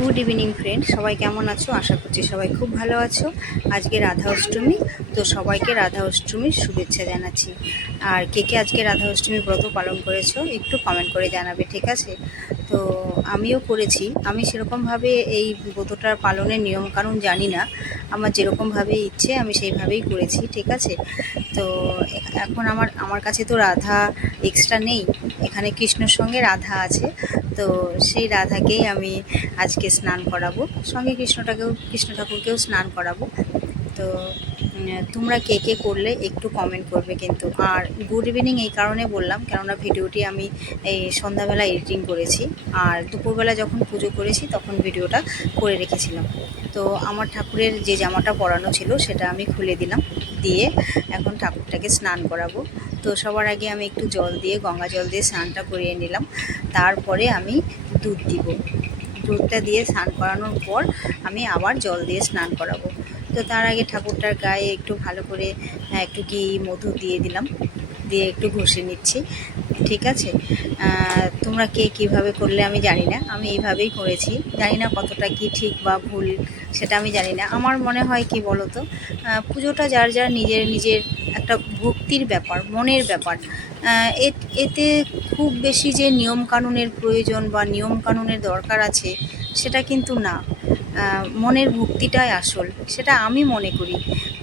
Good evening friend, সবাই কেমন আছো? আশা করছি সবাই খুব ভালো আছো। আজকে রাধা অষ্টমী, তো সবাইকে রাধা অষ্টমীর শুভেচ্ছা জানাচ্ছি। আর কে কে আজকে রাধা অষ্টমী ব্রত পালন করেছো একটু কমেন্ট করে জানাবে, ঠিক আছে? তো আমিও করেছি। আমি সেরকমভাবে এই ব্রতটার পালনের নিয়মকানুন জানি না। আমার যেরকমভাবে ইচ্ছে আমি সেইভাবেই করেছি, ঠিক আছে? তো এখন আমার কাছে তো রাধা এক্সট্রা নেই, এখানে কৃষ্ণর সঙ্গে রাধা আছে। তো সেই রাধাকেই আমি আজকে স্নান করাবো, সঙ্গে কৃষ্ণ ঠাকুরকেও স্নান করাবো। তো তোমরা কে কে করলে একটু কমেন্ট করবে কিন্তু। আর গুড ইভিনিং এই কারণে বললাম, কেননা ভিডিওটি আমি এই সন্ধ্যাবেলা এডিটিং করেছি, আর দুপুরবেলা যখন পুজো করেছি তখন ভিডিওটা করে রেখেছিলাম। তো আমার ঠাকুরের যে জামাটা পরানো ছিল সেটা আমি খুলে দিলাম, দিয়ে এখন ঠাকুরটাকে স্নান করাবো। তো সবার আগে আমি একটু জল দিয়ে, গঙ্গা জল দিয়ে স্নানটা করিয়ে নিলাম। তারপরে আমি দুধ দিব। দুধটা দিয়ে স্নান করানোর পর আমি আবার জল দিয়ে স্নান করাবো। তো তার আগে ঠাকুরটার গায়ে একটু ভালো করে একটু ঘি মধু দিয়ে দিলাম, দিয়ে একটু ঘষে নিচ্ছি, ঠিক আছে? তোমরা কে কীভাবে করলে আমি জানি না, আমি এইভাবেই করেছি। জানি না কতটা কি ঠিক বা ভুল, সেটা আমি জানি না। আমার মনে হয় কি বলো তো, পুজোটা যার যার নিজের নিজের একটা ভক্তির ব্যাপার, মনের ব্যাপার। এতে খুব বেশি যে নিয়মকানুনের প্রয়োজন বা নিয়মকানুনের দরকার আছে সেটা কিন্তু না। মনের ভক্তিটাই আসল, সেটা আমি মনে করি।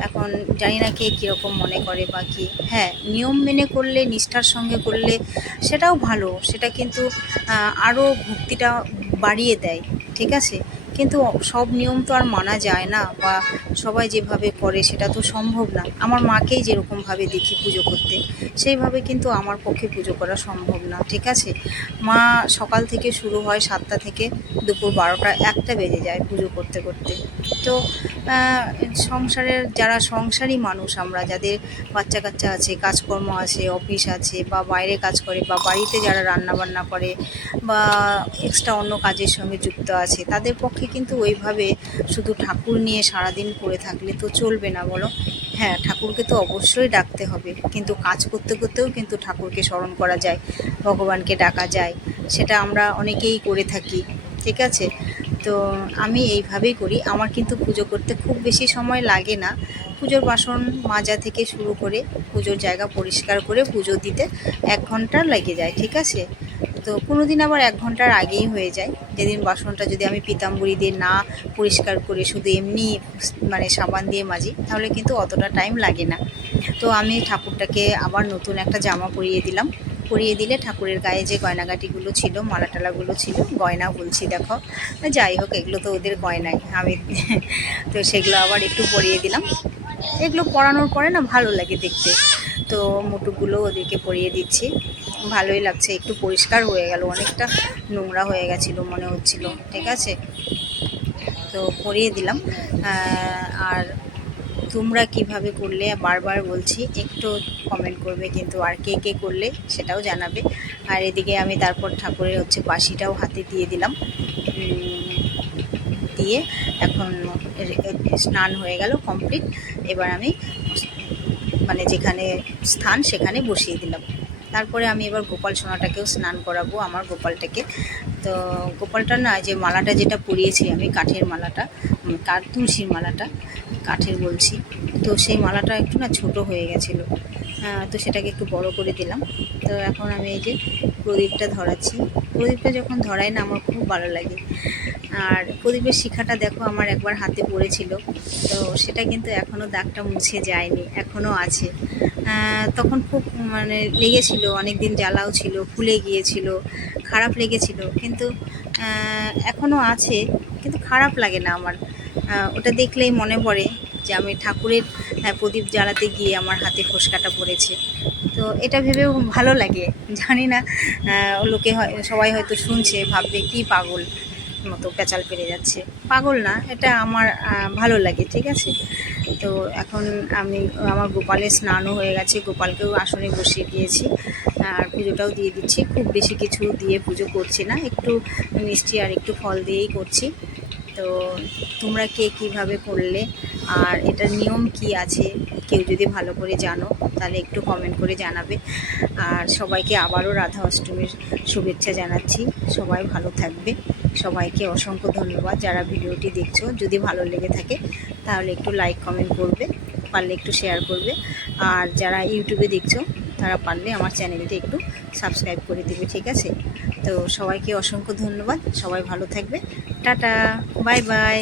এখন জানি না কে কীরকম মনে করে বা কী। হ্যাঁ, নিয়ম মেনে করলে, নিষ্ঠার সঙ্গে করলে সেটাও ভালো, সেটা কিন্তু আরও ভক্তিটা বাড়িয়ে দেয়, ঠিক আছে? কিন্তু সব নিয়ম তো আর মানা যায় না, বা সবাই যেভাবে করে সেটা তো সম্ভব না। আমার মাকেই যেরকমভাবে দেখি পুজো করতে, সেইভাবে কিন্তু আমার পক্ষে পুজো করা সম্ভব না, ঠিক আছে? মা সকাল থেকে শুরু হয় 7টা থেকে দুপুর 12টা 1টা বেজে যায় পুজো করতে করতে। তো সংসারের যারা সংসারী মানুষ, আমরা যাদের বাচ্চা কাচ্চা আছে, কাজকর্ম আছে, অফিস আছে, বা বাইরে কাজ করে, বা বাড়িতে যারা রান্নাবান্না করে, বা এক্সট্রা অন্য কাজের সঙ্গে যুক্ত আছে, তাদের পক্ষে কিন্তু ওইভাবে শুধু ঠাকুর নিয়ে সারাদিন পড়ে থাকলে তো চলবে না, বলো? হ্যাঁ, ঠাকুরকে তো অবশ্যই ডাকতে হবে, কিন্তু কাজ করতে করতেও কিন্তু ঠাকুরকে স্মরণ করা যায়, ভগবানকে ডাকা যায়। সেটা আমরা অনেকেই করে থাকি, ঠিক আছে? তো আমি এইভাবেই করি। আমার কিন্তু পুজো করতে খুব বেশি সময় লাগে না। পুজোর বাসন মাজা থেকে শুরু করে পুজোর জায়গা পরিষ্কার করে পুজো দিতে 1 ঘন্টা লেগে যায়, ঠিক আছে? তো কোনো দিন আবার 1 ঘন্টার আগেই হয়ে যায়। যেদিন বাসনটা যদি আমি পিতাম্বরী দিয়ে না পরিষ্কার করে শুধু এমনি মানে সাবান দিয়ে মাজি, তাহলে কিন্তু অতটা টাইম লাগে না। তো আমি ঠাকুরটাকে আবার নতুন একটা জামা পরিয়ে দিলাম। পরিয়ে দিলে ঠাকুরের গায়ে যে গয়নাগাটিগুলো ছিল, মালা টালাগুলো ছিল, গয়না বলছি দেখো, যাই হোক, এগুলো তো ওদের গয়নাই, আমি তো সেগুলো আবার একটু পরিয়ে দিলাম। এগুলো পরানোর পরে না ভালো লাগে দেখতে। তো মুটুকগুলো ওদেরকে পরিয়ে দিচ্ছি, ভালোই লাগছে। একটু পরিষ্কার হয়ে গেল, অনেকটা নোংরা হয়ে গেছিলো মনে হচ্ছিল, ঠিক আছে? তো পরিয়ে দিলাম। আর তোমরা কিভাবে করলে বারবার বলছি, একটু কমেন্ট করবে কিন্তু। আর কে কে করলে সেটাও জানাবে। আর এদিকে আমি তারপর ঠাকুরের বাঁশিটাও হাতে দিয়ে দিলাম। দিয়ে এখন স্নান হয়ে গেল কমপ্লিট। এবার আমি মানে যেখানে স্থান সেখানে বসিয়ে দিলাম। তারপরে আমি এবার গোপাল সোনাটাকেও স্নান করাবো, আমার গোপালটাকে। তো গোপালটা না, যে মালাটা যেটা পরিয়েছি আমি, কাঠের মালাটা, তুলসীর মালাটা, কাঠের বলছি, তো সেই মালাটা একটু না ছোটো হয়ে গেছিলো। তো সেটাকে একটু বড় করে দিলাম। তো এখন আমি এই যে প্রদীপটা ধরাচ্ছি। প্রদীপটা যখন ধরাই না, আমার খুব ভালো লাগে। আর প্রদীপের শিখাটা দেখো আমার একবার হাতে পড়েছিল, তো সেটা কিন্তু এখনও দাগটা মুছে যায়নি, এখনও আছে। তখন খুব মানে লেগেছিল, অনেক দিন জ্বালাও ছিল, ফুলে গিয়েছিল, খারাপ লেগেছিল, কিন্তু এখনও আছে, কিন্তু খারাপ লাগে না আমার। ওটা দেখলেই মনে পড়ে যে আমি ঠাকুরের প্রদীপ জ্বালাতে গিয়ে আমার হাতে ফোসকাটা পড়েছে। তো এটা ভেবেও ভালো লাগে। জানি না, লোকে সবাই হয়তো শুনছে ভাববে কি পাগল মতো প্যাচাল পেরে যাচ্ছে। পাগল না, এটা আমার ভালো লাগে, ঠিক আছে? তো এখন আমি আমার গোপালের স্নানও হয়ে গেছে, গোপালকেও আসনে বসিয়ে দিয়েছি, আর পুজোটাও দিয়ে দিচ্ছি। খুব বেশি কিছু দিয়ে পুজো করছি না, একটু মিষ্টি আর একটু ফল দিয়েই করছি। তো তোমরা কে কীভাবে করলে, আর এটার নিয়ম কি আছে, কেউ যদি ভালো করে জানো তাহলে একটু কমেন্ট করে জানাবে। আর সবাইকে আবারও রাধা অষ্টমীর শুভেচ্ছা জানাচ্ছি। সবাই ভালো থাকবে, সবাইকে অসংখ্য ধন্যবাদ যারা ভিডিওটি দেখছো। যদি ভালো লেগে থাকে তাহলে একটু লাইক কমেন্ট করবে, পারলে একটু শেয়ার করবে। আর যারা ইউটিউবে দেখছো তারা পারলে আমার চ্যানেলটি একটু সাবস্ক্রাইব করে দেবে, ঠিক আছে? তো সবাইকে অসংখ্য ধন্যবাদ, সবাই ভালো থাকবে। Tata, bye bye.